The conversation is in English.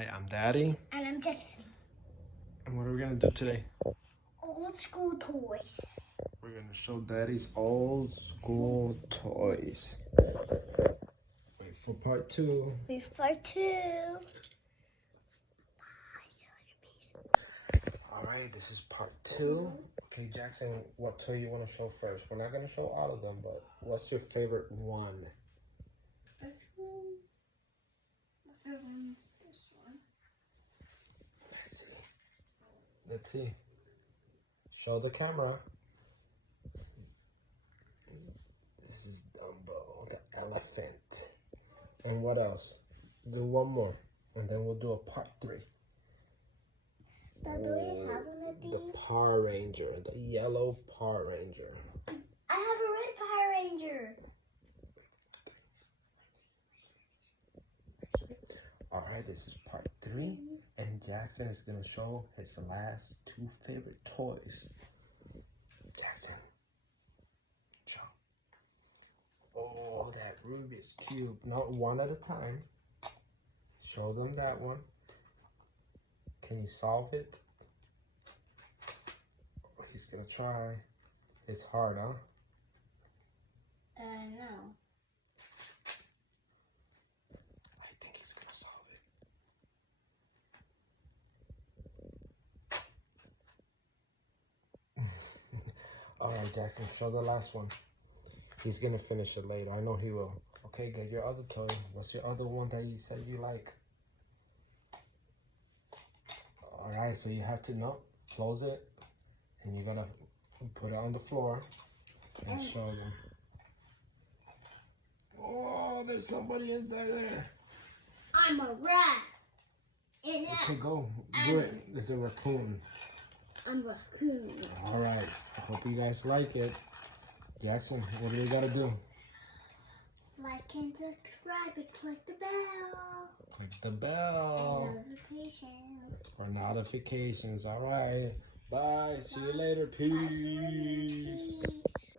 Hi, I'm Daddy. And I'm Jackson. And what are we gonna do today? Old school toys. We're gonna show Daddy's old school toys. Wait for part 2. With part 2. Alright, this is part 2. Okay, Jackson, what toy you wanna show first? We're not gonna show all of them, but what's your favorite one? My favorite one is this one. Let's see. Show the camera. This is Dumbo, the elephant. And what else? Do one more, and then we'll do a part 3. Do we have one of these? The Power Ranger, the yellow Power Ranger. I have a red Power Ranger. Alright, this is part 3, and Jackson is going to show his last 2 favorite toys. Jackson, show. Oh, that Rubik's Cube. Not one at a time. Show them that one. Can you solve it? He's going to try. It's hard, huh? No. I think he's going to solve it. Alright, Jackson, show the last one. He's going to finish it later. I know he will. Okay, get your other toy. What's your other one that you said you like? Alright, so you have to close it. And you got to put it on the floor and show them. Oh, there's somebody inside there. I'm a rat. And Okay, go. Do it. There's a raccoon. I'm a raccoon. Alright, I hope you guys like it. Jackson, what do we got to do? Like and subscribe and click the bell. Click the bell. And notifications. For notifications. Alright. Bye. See you later. Bye. See you later. Peace. Peace.